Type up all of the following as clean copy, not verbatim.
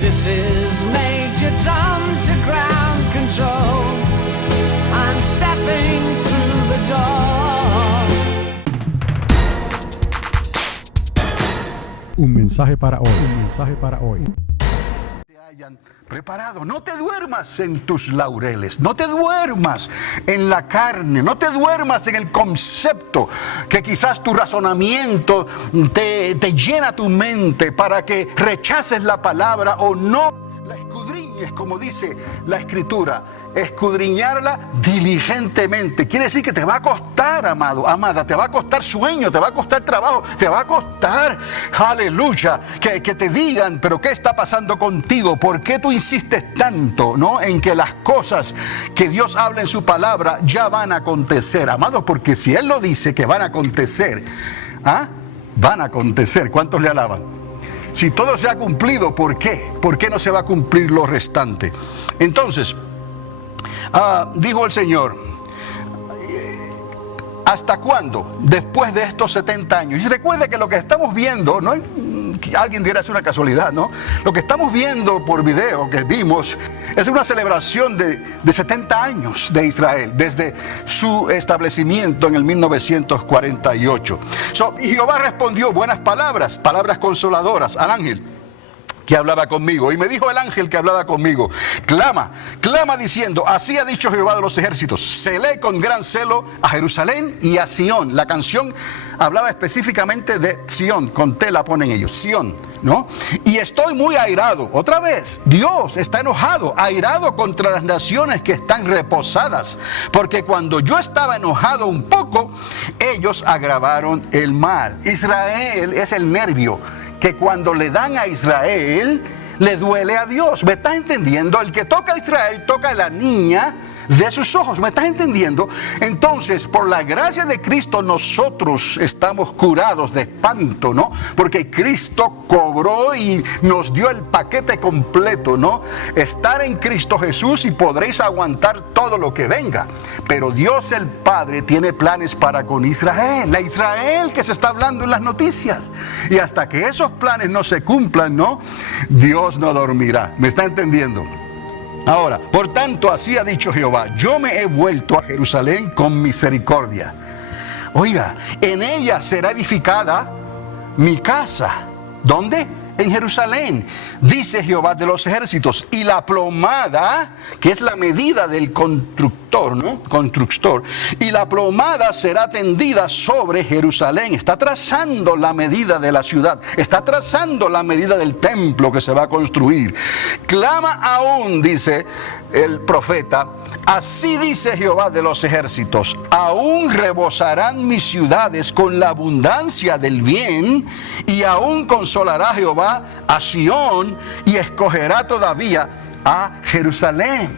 This is Major Tom to ground control. I'm stepping through the door. Un mensaje para hoy, un mensaje para hoy. Preparado, no te duermas en tus laureles, no te duermas en la carne, no te duermas en el concepto que quizás tu razonamiento te llena tu mente para que rechaces la palabra o no la escudriñes, como dice la Escritura. Escudriñarla diligentemente. Quiere decir que te va a costar, amado, amada, te va a costar sueño, te va a costar trabajo, te va a costar, aleluya, que te digan, pero ¿qué está pasando contigo? ¿Por qué tú insistes tanto, no, en que las cosas que Dios habla en su palabra ya van a acontecer, amados? Porque si Él lo dice que van a acontecer, van a acontecer. ¿Cuántos le alaban? Si todo se ha cumplido, ¿por qué? ¿Por qué no se va a cumplir lo restante? Entonces, dijo el Señor, ¿hasta cuándo? Después de estos 70 años. Y recuerde que lo que estamos viendo, no alguien dirá es una casualidad, ¿no? Lo que estamos viendo por video, que vimos, es una celebración de 70 años de Israel, desde su establecimiento en el 1948. Y Jehová respondió buenas palabras, palabras consoladoras al ángel que hablaba conmigo. Y me dijo el ángel que hablaba conmigo, clama diciendo, así ha dicho Jehová de los ejércitos, celé con gran celo a Jerusalén y a Sión. La canción hablaba específicamente de Sión, con T la ponen ellos, Sión, ¿no? Y estoy muy airado. Otra vez, Dios está enojado, airado contra las naciones que están reposadas, porque cuando yo estaba enojado un poco, ellos agravaron el mal. Israel es el nervio que cuando le dan a Israel, le duele a Dios. ¿Me estás entendiendo? El que toca a Israel, toca a la niña de sus ojos. ¿Me estás entendiendo? Entonces, por la gracia de Cristo, nosotros estamos curados de espanto, ¿no? Porque Cristo cobró y nos dio el paquete completo, ¿no? Estar en Cristo Jesús y podréis aguantar todo lo que venga. Pero Dios el Padre tiene planes para con Israel. La Israel que se está hablando en las noticias. Y hasta que esos planes no se cumplan, ¿no? Dios no dormirá. ¿Me está entendiendo? Ahora, por tanto, así ha dicho Jehová, yo me he vuelto a Jerusalén con misericordia. Oiga, en ella será edificada mi casa. ¿Dónde? En Jerusalén, dice Jehová de los ejércitos. Y la plomada, que es la medida del constructor, ¿no? Constructor. Y la plomada será tendida sobre Jerusalén. Está trazando la medida de la ciudad. Está trazando la medida del templo que se va a construir. Clama aún, dice el profeta, así dice Jehová de los ejércitos, aún rebosarán mis ciudades con la abundancia del bien, y aún consolará Jehová a Sión y escogerá todavía a Jerusalén.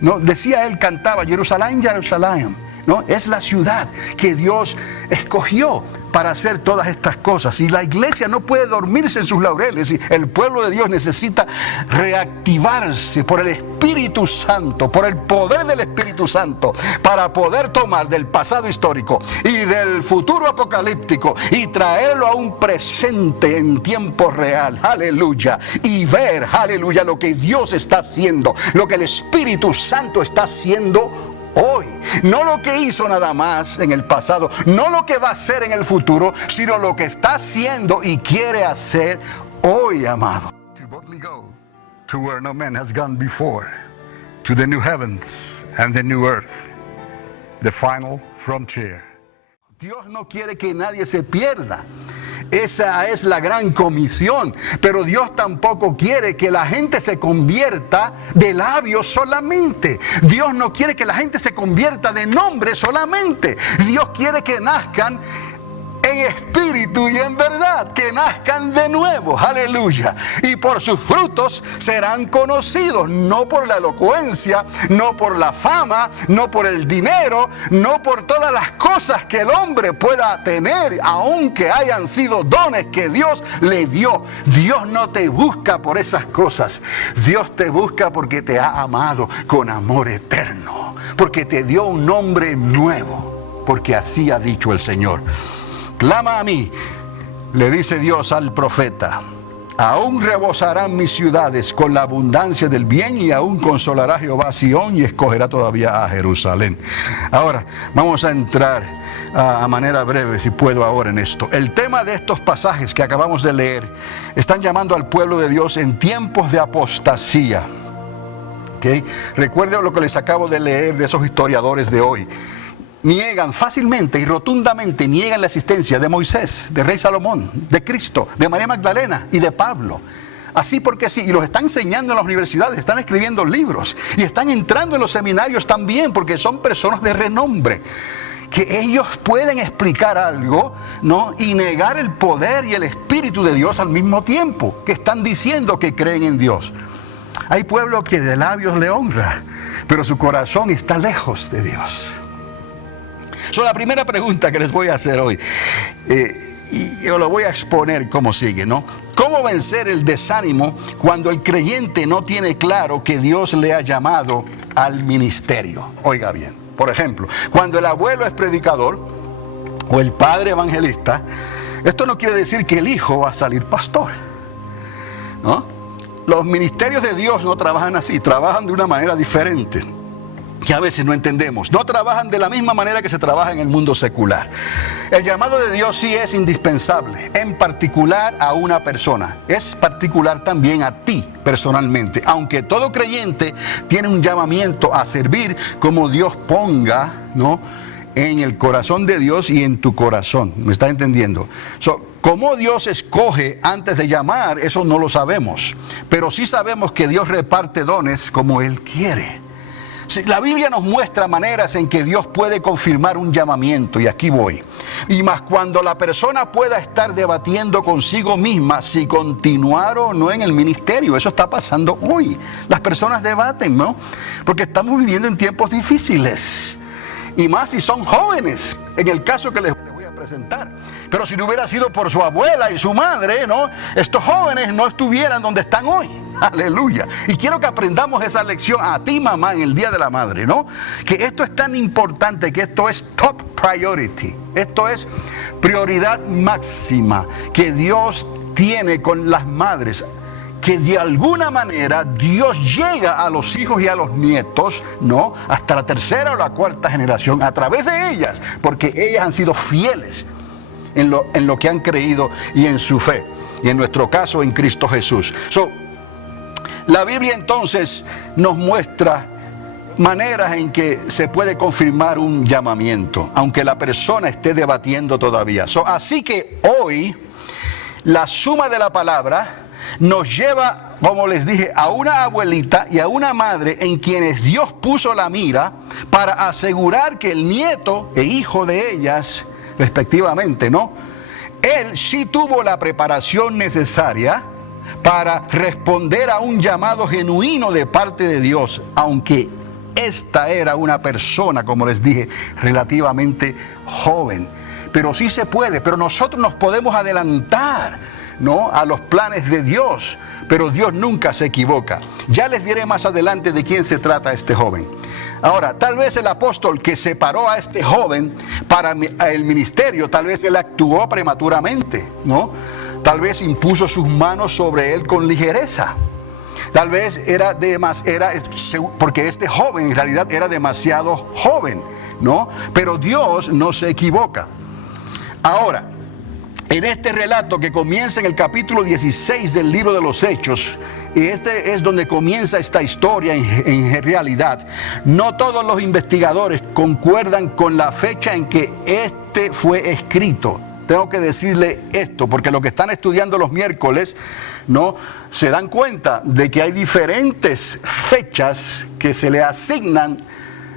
No, decía él, cantaba, Jerusalén, Jerusalén, ¿no? Es la ciudad que Dios escogió para hacer todas estas cosas. Y la iglesia no puede dormirse en sus laureles. Y el pueblo de Dios necesita reactivarse por el Espíritu Santo, por el poder del Espíritu Santo, para poder tomar del pasado histórico y del futuro apocalíptico y traerlo a un presente en tiempo real, aleluya, y ver, aleluya, lo que Dios está haciendo, lo que el Espíritu Santo está haciendo hoy. No lo que hizo nada más en el pasado, no lo que va a hacer en el futuro, sino lo que está haciendo y quiere hacer hoy, amado. To boldly go to where no man has gone before, to the new heavens and the new earth, the final frontier. Dios no quiere que nadie se pierda. Esa es la gran comisión. Pero Dios tampoco quiere que la gente se convierta de labios solamente. Dios no quiere que la gente se convierta de nombre solamente. Dios quiere que nazcan en espíritu y en verdad, que nazcan de nuevo, aleluya. Y por sus frutos serán conocidos, no por la elocuencia, no por la fama, no por el dinero, no por todas las cosas que el hombre pueda tener, aunque hayan sido dones que Dios le dio. Dios no te busca por esas cosas. Dios te busca porque te ha amado con amor eterno, porque te dio un nombre nuevo, porque así ha dicho el Señor. Clama a mí, le dice Dios al profeta, Aún rebosarán mis ciudades con la abundancia del bien, y aún consolará Jehová a Sión y escogerá todavía a Jerusalén. Ahora, vamos a entrar a manera breve, si puedo ahora, en esto. El tema de estos pasajes que acabamos de leer están llamando al pueblo de Dios en tiempos de apostasía. ¿Okay? Recuerden lo que les acabo de leer de esos historiadores de hoy. Niegan fácilmente y rotundamente, niegan la existencia de Moisés, de Rey Salomón, de Cristo, de María Magdalena y de Pablo. Así porque sí, y los están enseñando en las universidades, están escribiendo libros y están entrando en los seminarios también, porque son personas de renombre, que ellos pueden explicar algo, ¿no? Y negar el poder y el Espíritu de Dios al mismo tiempo, que están diciendo que creen en Dios. Hay pueblo que de labios le honra, pero su corazón está lejos de Dios. La primera pregunta que les voy a hacer hoy, y yo lo voy a exponer como sigue, ¿no? ¿Cómo vencer el desánimo cuando el creyente no tiene claro que Dios le ha llamado al ministerio? Oiga bien, por ejemplo, cuando el abuelo es predicador o el padre evangelista, esto no quiere decir que el hijo va a salir pastor, ¿no? Los ministerios de Dios no trabajan así, trabajan de una manera diferente, que a veces no entendemos. No trabajan de la misma manera que se trabaja en el mundo secular. El llamado de Dios sí es indispensable, en particular a una persona. Es particular también a ti personalmente, aunque todo creyente tiene un llamamiento a servir como Dios ponga, ¿no?, en el corazón de Dios y en tu corazón. ¿Me está entendiendo? Cómo Dios escoge antes de llamar, eso no lo sabemos. Pero sí sabemos que Dios reparte dones como Él quiere. La Biblia nos muestra maneras en que Dios puede confirmar un llamamiento, y aquí voy. Y más cuando la persona pueda estar debatiendo consigo misma si continuar o no en el ministerio. Eso está pasando hoy. Las personas debaten, ¿no? Porque estamos viviendo en tiempos difíciles. Y más si son jóvenes, en el caso que les voy a presentar. Pero si no hubiera sido por su abuela y su madre, ¿no?, estos jóvenes no estuvieran donde están hoy. Aleluya. Y quiero que aprendamos esa lección a ti, mamá, en el Día de la Madre, ¿no? Que esto es tan importante, que esto es top priority. Esto es prioridad máxima que Dios tiene con las madres. Que de alguna manera Dios llega a los hijos y a los nietos, ¿no?, hasta la tercera o la cuarta generación a través de ellas, porque ellas han sido fieles en lo que han creído y en su fe, y en nuestro caso en Cristo Jesús. La Biblia entonces nos muestra maneras en que se puede confirmar un llamamiento, aunque la persona esté debatiendo todavía. Así que hoy la suma de la palabra nos lleva, como les dije, a una abuelita y a una madre en quienes Dios puso la mira para asegurar que el nieto e hijo de ellas, respectivamente, ¿no?, él sí tuvo la preparación necesaria para responder a un llamado genuino de parte de Dios, aunque esta era una persona, como les dije, relativamente joven. Pero sí se puede, pero nosotros nos podemos adelantar, ¿no?, a los planes de Dios, pero Dios nunca se equivoca. Ya les diré más adelante de quién se trata este joven. Ahora, tal vez el apóstol que separó a este joven para el ministerio, tal vez él actuó prematuramente, ¿no? Tal vez impuso sus manos sobre él con ligereza. Tal vez porque este joven en realidad era demasiado joven, ¿no? Pero Dios no se equivoca. Ahora, en este relato que comienza en el capítulo 16 del libro de los Hechos, y este es donde comienza esta historia en realidad, no todos los investigadores concuerdan con la fecha en que este fue escrito. Tengo que decirle esto, porque los que están estudiando los miércoles, ¿no?, se dan cuenta de que hay diferentes fechas que se le asignan,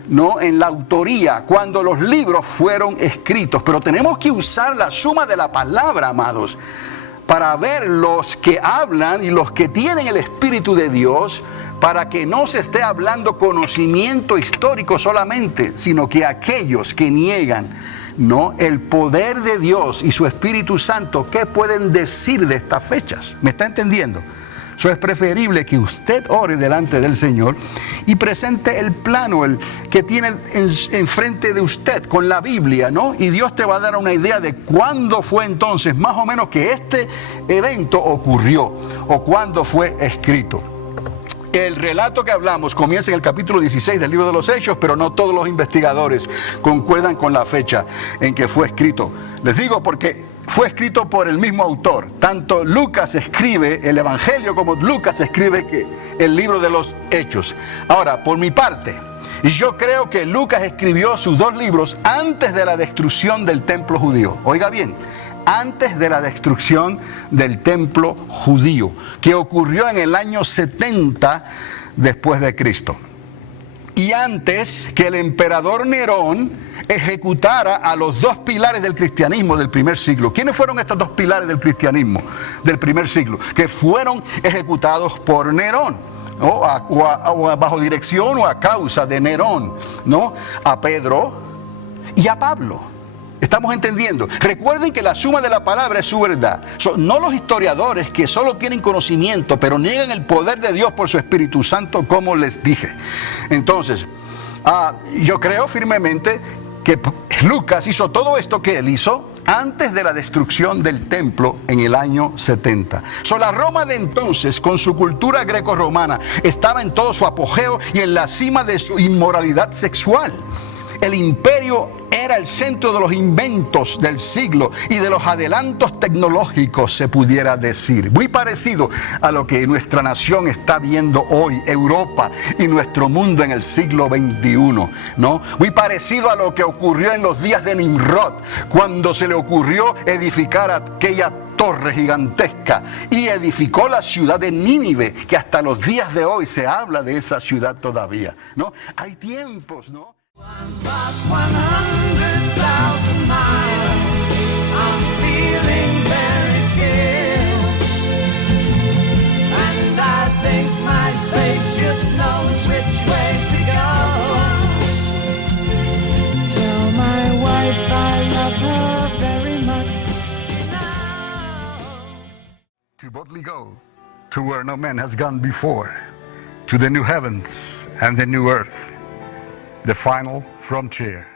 ¿no?, en la autoría, cuando los libros fueron escritos. Pero tenemos que usar la suma de la palabra, amados, para ver los que hablan y los que tienen el Espíritu de Dios, para que no se esté hablando conocimiento histórico solamente, sino que aquellos que niegan, ¿no?, el poder de Dios y su Espíritu Santo, ¿qué pueden decir de estas fechas? ¿Me está entendiendo? Eso es preferible que usted ore delante del Señor y presente el plano el que tiene enfrente de usted con la Biblia, ¿no? Y Dios te va a dar una idea de cuándo fue entonces más o menos que este evento ocurrió o cuándo fue escrito. El relato que hablamos comienza en el capítulo 16 del libro de los Hechos, pero no todos los investigadores concuerdan con la fecha en que fue escrito. Les digo porque fue escrito por el mismo autor. Tanto Lucas escribe el Evangelio como Lucas escribe el libro de los Hechos. Ahora, por mi parte, yo creo que Lucas escribió sus 2 libros antes de la destrucción del templo judío. Oiga bien, antes de la destrucción del templo judío, que ocurrió en el año 70 después de Cristo. Y antes que el emperador Nerón ejecutara a los 2 pilares del cristianismo del primer siglo. ¿Quiénes fueron estos 2 pilares del cristianismo del primer siglo? Que fueron ejecutados por Nerón, ¿no? o bajo dirección o a causa de Nerón, ¿no? A Pedro y a Pablo. ¿Estamos entendiendo? Recuerden que la suma de la palabra es su verdad. No los historiadores que solo tienen conocimiento, pero niegan el poder de Dios por su Espíritu Santo, como les dije. Entonces, yo creo firmemente que Lucas hizo todo esto que él hizo antes de la destrucción del templo en el año 70. La Roma de entonces, con su cultura greco-romana, estaba en todo su apogeo y en la cima de su inmoralidad sexual. El imperio era el centro de los inventos del siglo y de los adelantos tecnológicos, se pudiera decir. Muy parecido a lo que nuestra nación está viendo hoy, Europa y nuestro mundo en el siglo XXI, ¿no? Muy parecido a lo que ocurrió en los días de Nimrod, cuando se le ocurrió edificar aquella torre gigantesca y edificó la ciudad de Nínive, que hasta los días de hoy se habla de esa ciudad todavía, ¿no? Hay tiempos, ¿no? Past 100,000 miles, I'm feeling very scared, and I think my spaceship knows which way to go. Tell my wife I love her very much, she knows. To boldly go to where no man has gone before, to the new heavens and the new earth, the final frontier.